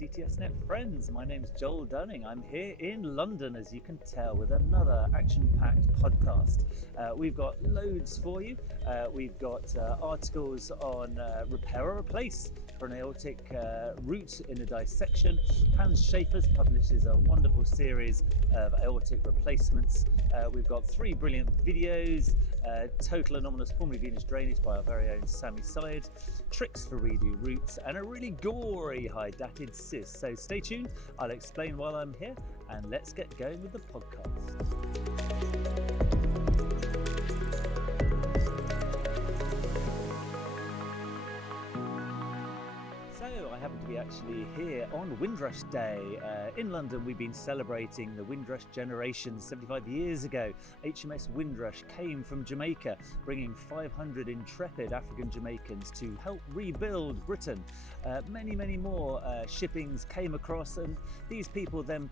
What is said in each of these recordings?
CTSNet friends, my name's Joel Dunning. I'm here in London, as you can tell, with another action-packed podcast. We've got loads for you. We've got articles on repair or replace for an aortic root in a dissection. Hans Schaefer's publishes a wonderful series of aortic replacements. We've got 3 brilliant videos, total anomalous pulmonary venous drainage by our very own Sami Syed, tricks for redo roots, and a really gory Hydatid cyst. So stay tuned, I'll explain while I'm here, and let's get going with the podcast. So I happen to be actually here on Windrush Day. In London, we've been celebrating the Windrush generation. 75 years ago, HMS Windrush came from Jamaica, bringing 500 intrepid African Jamaicans to help rebuild Britain. Many more shippings came across, and these people then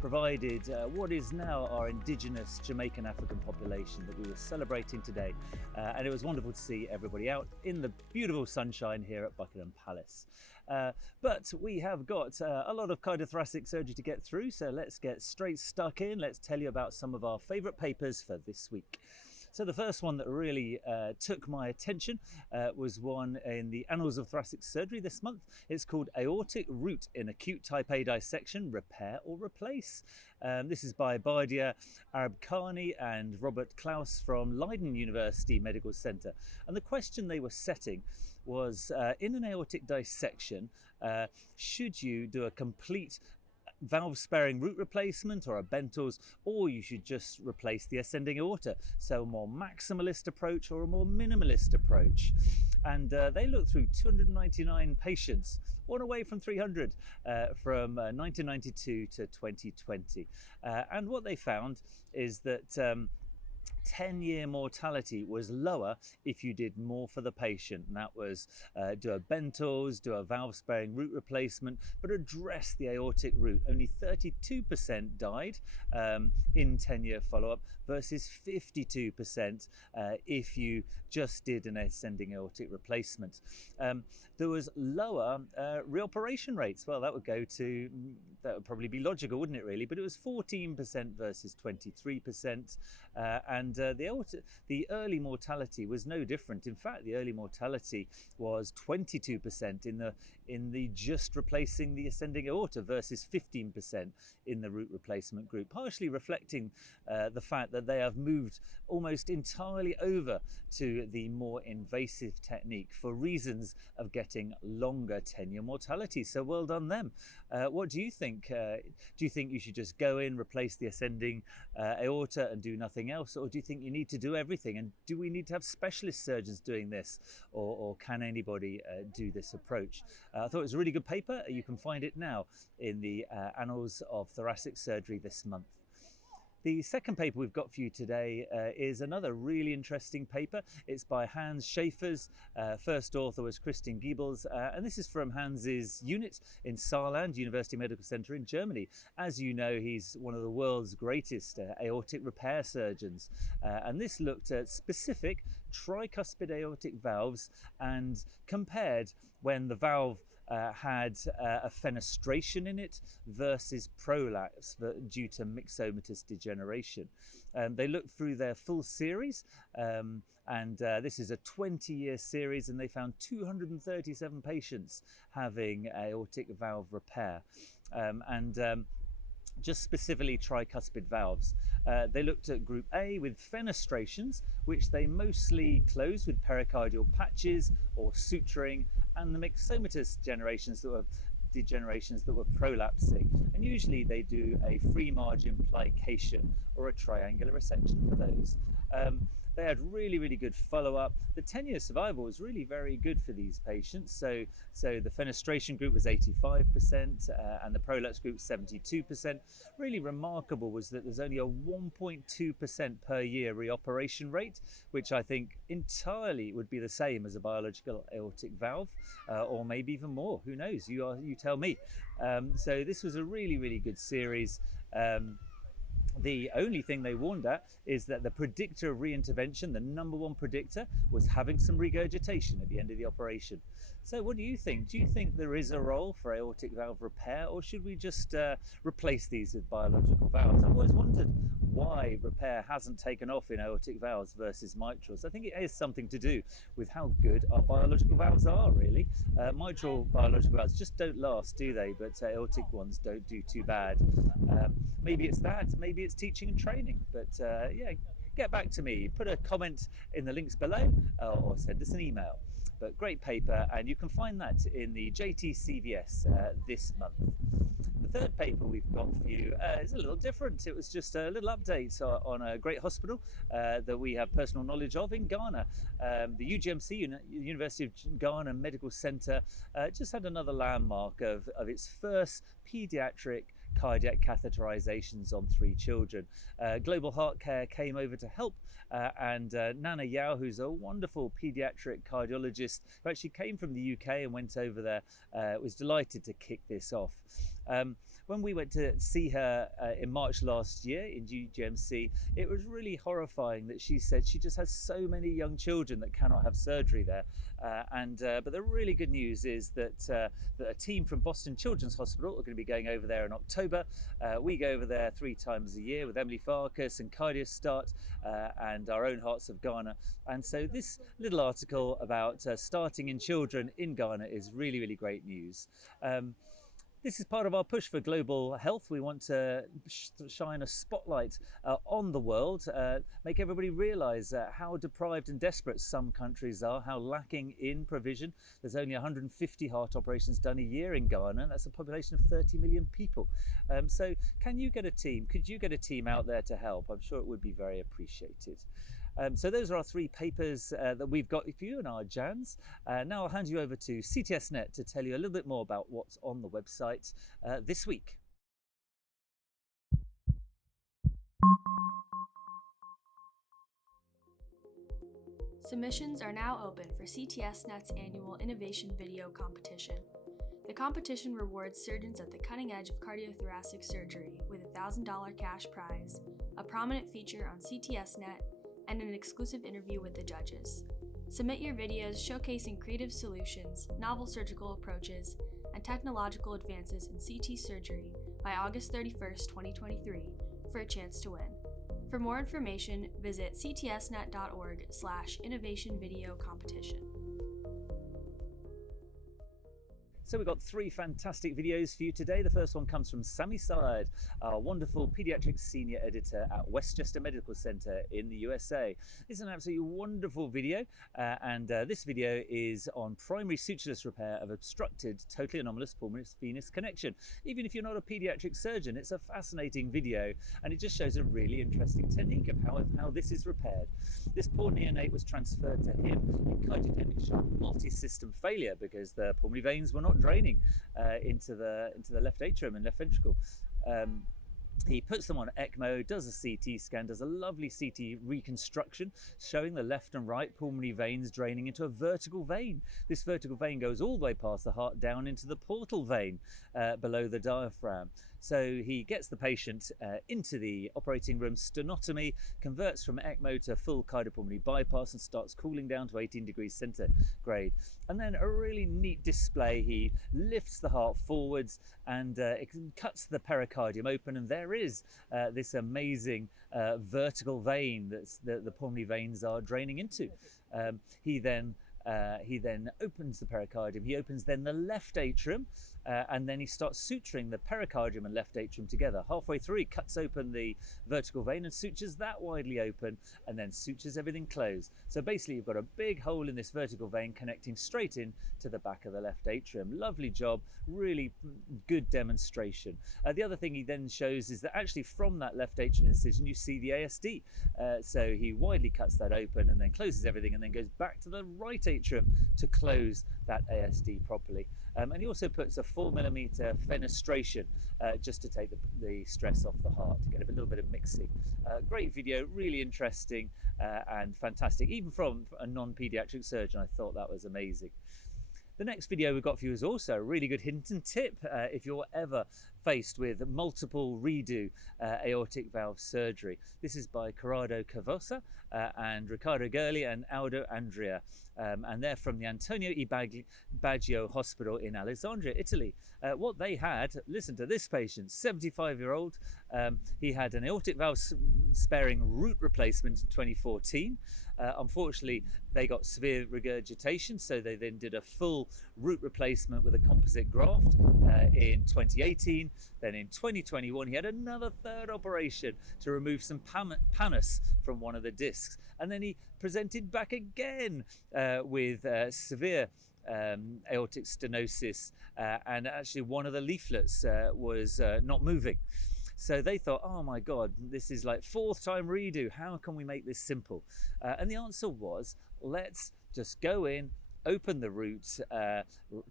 provided what is now our indigenous Jamaican African population that we were celebrating today. And it was wonderful to see everybody out in the beautiful sunshine here at Buckingham Palace. But we have got a lot of cardiothoracic surgery to get through, so let's get straight stuck in. Let's tell you about some of our favourite papers for this week. So the first one that really took my attention was one in the Annals of Thoracic Surgery this month. It's called Aortic Root in Acute Type A Dissection, Repair or Replace. This is by Badia Arabkhani and Robert Klaus from Leiden University Medical Centre. And the question they were setting was, in an aortic dissection, should you do a complete valve-sparing root replacement or a Bentals, or you should just replace the ascending aorta? So a more maximalist approach or a more minimalist approach? And they looked through 299 patients, one away from 300, from 1992 to 2020. And what they found is that 10-year mortality was lower if you did more for the patient, and that was do a Bentals, do a valve-sparing root replacement, but address the aortic root. Only 32% died in 10-year follow-up versus 52% if you just did an ascending aortic replacement. There was lower reoperation rates. Well, that would probably be logical, wouldn't it, really? But it was 14% versus 23%, and the early mortality was no different. In fact, the early mortality was 22% in the just replacing the ascending aorta versus 15% in the root replacement group, partially reflecting the fact that they have moved almost entirely over to the more invasive technique for reasons of getting longer 10-year mortality. So well done them. What do you think? Do you think you should just go in, replace the ascending aorta and do nothing else? Or do you think you need to do everything? And do we need to have specialist surgeons doing this? Or can anybody do this approach? I thought it was a really good paper. You can find it now in the Annals of Thoracic Surgery this month. The second paper we've got for you today is another really interesting paper. It's by Hans Schaefer's. First author was Christian Giebels, and this is from Hans's unit in Saarland University Medical Center in Germany. As you know, he's one of the world's greatest aortic repair surgeons, and this looked at specific tricuspid aortic valves and compared when the valve had a fenestration in it versus prolapse due to myxomatous degeneration. They looked through their full series, and this is a 20-year series, and they found 237 patients having aortic valve repair. Just specifically tricuspid valves. They looked at group A with fenestrations, which they mostly closed with pericardial patches or suturing, and the myxomatous degenerations that were prolapsing. And usually they do a free margin plication or a triangular resection for those. They had really good follow-up. The 10-year survival was really very good for these patients. So the fenestration group was 85% and the prolapse group 72%. Really remarkable was that there's only a 1.2% per year reoperation rate, which I think entirely would be the same as a biological aortic valve, or maybe even more. Who knows? You tell me. So this was a really good series. The only thing they warned at is that the predictor of reintervention, the #1 predictor, was having some regurgitation at the end of the operation. So what do you think? Do you think there is a role for aortic valve repair, or should we just replace these with biological valves? I've always wondered why repair hasn't taken off in aortic valves versus mitrals. I think it has something to do with how good our biological valves are, really. Mitral biological valves just don't last, do they? But aortic ones don't do too bad. Maybe it's that, maybe it's teaching and training, but yeah, get back to me. Put a comment in the links below or send us an email. But great paper, and you can find that in the JTCVS this month. The third paper we've got for you is a little different. It was just a little update on a great hospital that we have personal knowledge of in Ghana. The UGMC, University of Ghana Medical Center, just had another landmark of its first pediatric cardiac catheterizations on 3 children. Global Heart Care came over to help, and Nana Yao, who's a wonderful pediatric cardiologist who actually came from the UK and went over there, was delighted to kick this off. When we went to see her in March last year in UGMC, it was really horrifying that she said she just has so many young children that cannot have surgery there. But the really good news is that a team from Boston Children's Hospital are going to be going over there in October. We go over there 3 times a year with Emily Farkas and Cardiostart and our own Hearts of Ghana. And so this little article about starting in children in Ghana is really, really great news. This is part of our push for global health. We want to shine a spotlight on the world, make everybody realise how deprived and desperate some countries are, how lacking in provision. There's only 150 heart operations done a year in Ghana, and that's a population of 30 million people. So can you get a team? Could you get a team out there to help? I'm sure it would be very appreciated. So those are our 3 papers that we've got for you in our Jans. Now I'll hand you over to CTSNet to tell you a little bit more about what's on the website this week. Submissions are now open for CTSNet's annual Innovation Video Competition. The competition rewards surgeons at the cutting edge of cardiothoracic surgery with a $1,000 cash prize, a prominent feature on CTSNet, and an exclusive interview with the judges. Submit your videos showcasing creative solutions, novel surgical approaches, and technological advances in CT surgery by August 31st, 2023 for a chance to win. For more information, visit ctsnet.org/innovationvideocompetition. So we've got 3 fantastic videos for you today. The first one comes from Sami Syed, our wonderful pediatric senior editor at Westchester Medical Center in the USA. This is an absolutely wonderful video, and this video is on primary sutureless repair of obstructed totally anomalous pulmonary venous connection. Even if you're not a pediatric surgeon, it's a fascinating video, and it just shows a really interesting technique of how this is repaired. This poor neonate was transferred to him in cardiogenic shunt multi-system failure because the pulmonary veins were not draining into the left atrium and left ventricle. He puts them on ECMO, does a CT scan, does a lovely CT reconstruction showing the left and right pulmonary veins draining into a vertical vein. This vertical vein goes all the way past the heart down into the portal vein below the diaphragm. So he gets the patient into the operating room, stenotomy, converts from ECMO to full cardiopulmonary bypass and starts cooling down to 18 degrees centigrade. And then a really neat display, he lifts the heart forwards and it cuts the pericardium open, and there is this amazing vertical vein that the pulmonary veins are draining into. He then opens the pericardium. He opens then the left atrium, and then he starts suturing the pericardium and left atrium together. Halfway through, he cuts open the vertical vein and sutures that widely open, and then sutures everything closed. So basically, you've got a big hole in this vertical vein connecting straight in to the back of the left atrium. Lovely job, really good demonstration. The other thing he then shows is that actually from that left atrial incision, you see the ASD. So he widely cuts that open and then closes everything, and then goes back to the right atrium to close that ASD properly. And he also puts a 4mm fenestration just to take the stress off the heart, to get a little bit of mixing. Great video, really interesting and fantastic. Even from a non-pediatric surgeon, I thought that was amazing. The next video we've got for you is also a really good hint and tip if you're ever faced with multiple redo aortic valve surgery. This is by Corrado Cavosa and Riccardo Gerli and Aldo Andrea, and they're from the Antonio E. Baggio Hospital in Alessandria, Italy. What they had, listen to this patient, 75-year-old, he had an aortic valve sparing root replacement in 2014. Unfortunately, they got severe regurgitation, so they then did a full root replacement with a composite graft in 2018. Then in 2021, he had another third operation to remove some pannus from one of the discs. And then he presented back again with severe aortic stenosis, and actually one of the leaflets was not moving. So they thought, oh my God, this is like 4th time redo. How can we make this simple? And the answer was, let's just go in, open the root,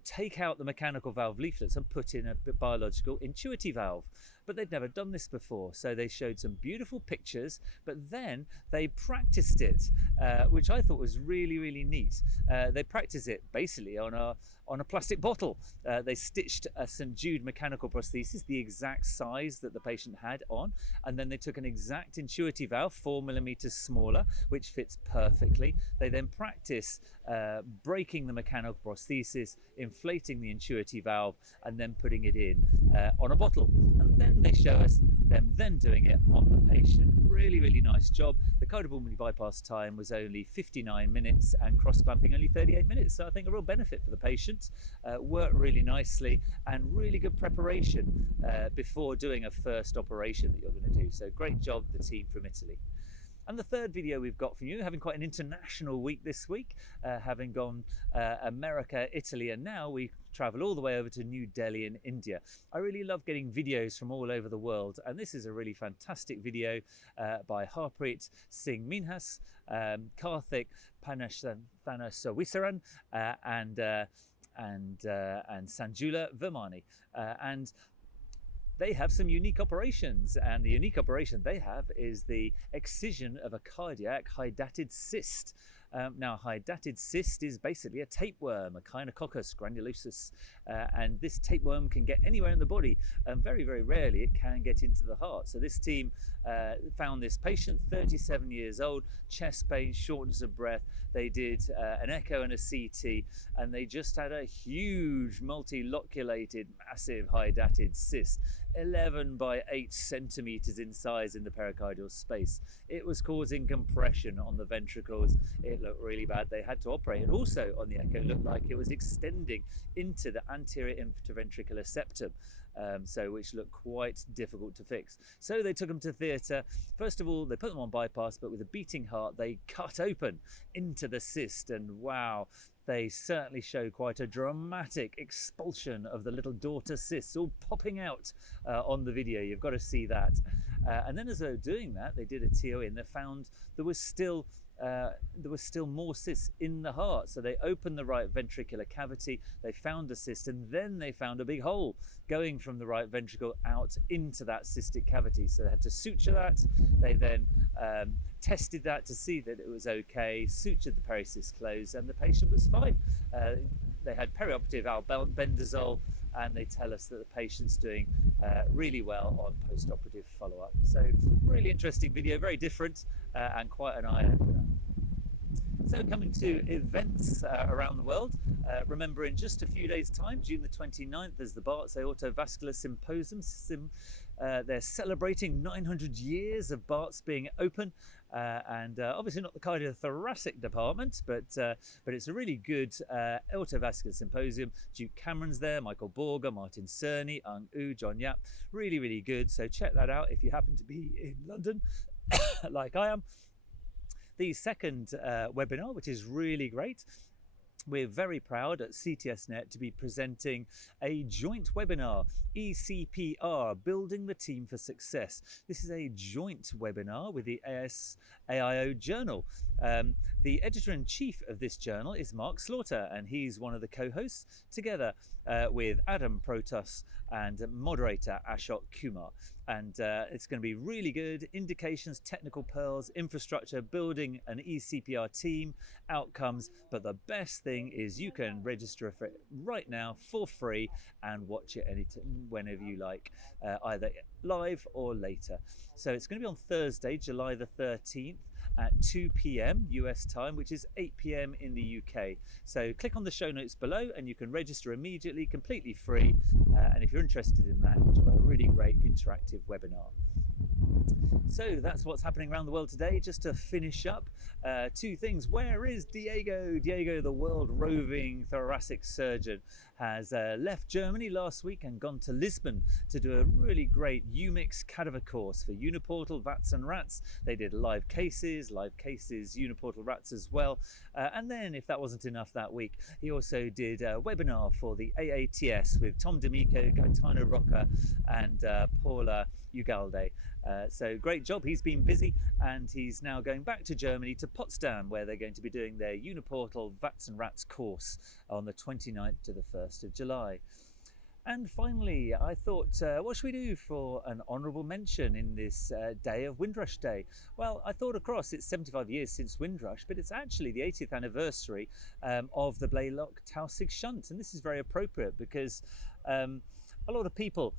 take out the mechanical valve leaflets and put in a biological intuitive valve. But they'd never done this before. So they showed some beautiful pictures, but then they practiced it, which I thought was really, really neat. They practiced it basically on a plastic bottle. They stitched a St. Jude mechanical prosthesis, the exact size that the patient had on, and then they took an exact intuitive valve, 4 millimeters smaller, which fits perfectly. They then practice breaking the mechanical prosthesis, inflating the intuitive valve, and then putting it in on a bottle. And then they show us them then doing it on the patient. Really, really nice job. The cardiopulmonary bypass time was only 59 minutes and cross-clamping only 38 minutes. So I think a real benefit for the patient. Worked really nicely and really good preparation before doing a first operation that you're going to do. So great job, the team from Italy. And the third video we've got from you, having quite an international week this week, having gone America, Italy, and now we travel all the way over to New Delhi in India. I really love getting videos from all over the world, and this is a really fantastic video by Harpreet Singh Minhas, Karthik Panaswasawisaran, and Sanjula Vermani. And they have some unique operations, and the unique operation they have is the excision of a cardiac hydatid cyst. Now, hydatid cyst is basically a tapeworm, a Echinococcus granulosus, and this tapeworm can get anywhere in the body, and very, very rarely it can get into the heart. So this team found this patient, 37 years old, chest pain, shortness of breath. They did an echo and a CT, and they just had a huge multiloculated, massive hydatid cyst, 11 by 8 centimeters in size in the pericardial space. It was causing compression on the ventricles. It looked really bad. They had to operate. And also on the echo, looked like it was extending into the anterior interventricular septum. Which looked quite difficult to fix. So they took them to theatre. First of all, they put them on bypass, but with a beating heart, they cut open into the cyst, and wow, they certainly show quite a dramatic expulsion of the little daughter cysts all popping out on the video. You've got to see that. And then as they were doing that, they did a TOE and they found there was still more cysts in the heart. So they opened the right ventricular cavity, they found a cyst, and then they found a big hole going from the right ventricle out into that cystic cavity. So they had to suture that. They then tested that to see that it was okay, sutured the pericyst closed, and the patient was fine. They had perioperative albendazole, and they tell us that the patient's doing really well on post-operative follow-up. So really interesting video, very different, and quite an eye-opener. So coming to events around the world, remember in just a few days' time, June the 29th, there's the BARTS AortoVascular Symposium. They're celebrating 900 years of BARTS being open, and obviously not the cardiothoracic department, but it's a really good AortoVascular Symposium. Duke Cameron's there, Michael Borger, Martin Cerny, Ung U, John Yap, really, really good. So check that out if you happen to be in London, like I am. The second webinar, which is really great, we're very proud at CTSNet to be presenting a joint webinar, ECPR, Building the Team for Success. This is a joint webinar with the ASAIO journal. The editor-in-chief of this journal is Mark Slaughter, and he's one of the co-hosts, together with Adam Protos and moderator Ashok Kumar. And it's going to be really good. Indications, technical pearls, infrastructure, building an ECPR team, outcomes. But the best thing is you can register for it right now for free and watch it whenever you like, either live or later. So it's going to be on Thursday, July the 13th. At 2 p.m. US time, which is 8 p.m. in the UK. So click on the show notes below and you can register immediately, completely free. And if you're interested in that, it's a really great interactive webinar. So that's what's happening around the world today. Just to finish up, two things. Where is Diego? Diego, the world roving thoracic surgeon, has left Germany last week and gone to Lisbon to do a really great UMIX cadaver course for uniportal VATS and RATs. They did live cases, uniportal RATs as well. And then, if that wasn't enough that week, he also did a webinar for the AATS with Tom D'Amico, Gaetano Rocca, and Paula Ugalde. So great job. He's been busy, and he's now going back to Germany to Potsdam, where they're going to be doing their uniportal VATS and RATs course on the 29th to the 1st of July. And finally, I thought, what should we do for an honourable mention in this day of Windrush Day? Well, I thought across, it's 75 years since Windrush, but it's actually the 80th anniversary of the Blaylock Tausig Shunt. And this is very appropriate because a lot of people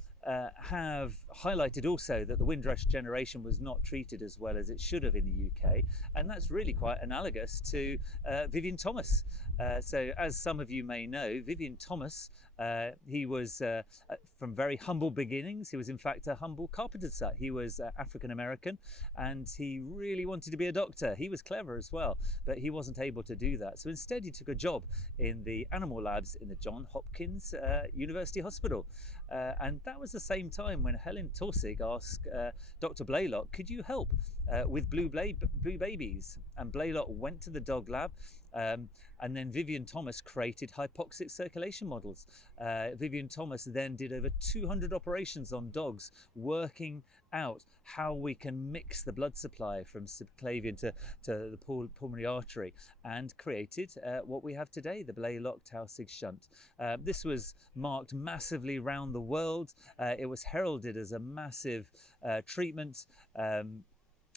have highlighted also that the Windrush generation was not treated as well as it should have in the UK, and that's really quite analogous to Vivien Thomas. So as some of you may know, Vivien Thomas, he was from very humble beginnings. He was in fact a humble carpenter's son. He was African American, and he really wanted to be a doctor. He was clever as well, but he wasn't able to do that. So instead he took a job in the animal labs in the Johns Hopkins University Hospital. And that was the same time when Helen Tausig asked Dr. Blaylock, could you help with blue babies? And Blaylock went to the dog lab, and then Vivien Thomas created hypoxic circulation models. Vivien Thomas then did over 200 operations on dogs, working out how we can mix the blood supply from subclavian to the pulmonary artery, and created what we have today, the Blaylock Tausig Shunt. This was marked massively around the world. It was heralded as a massive treatment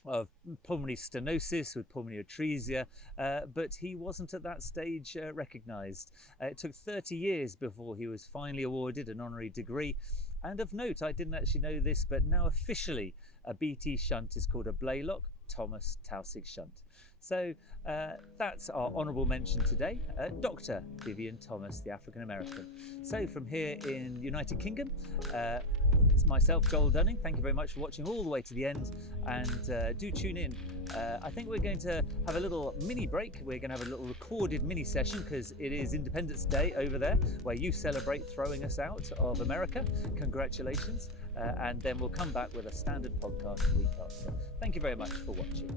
of pulmonary stenosis with pulmonary atresia, but he wasn't at that stage recognised. It took 30 years before he was finally awarded an honorary degree. And of note, I didn't actually know this, but now officially a BT shunt is called a Blaylock Thomas Tausig Shunt. So that's our honourable mention today, Dr. Vivien Thomas, the African American. So from here in the United Kingdom, it's myself, Joel Dunning. Thank you very much for watching all the way to the end, and do tune in. I think we're going to have a little mini break. We're going to have a little recorded mini session because it is Independence Day over there, where you celebrate throwing us out of America. Congratulations. And then we'll come back with a standard podcast the week after. Thank you very much for watching.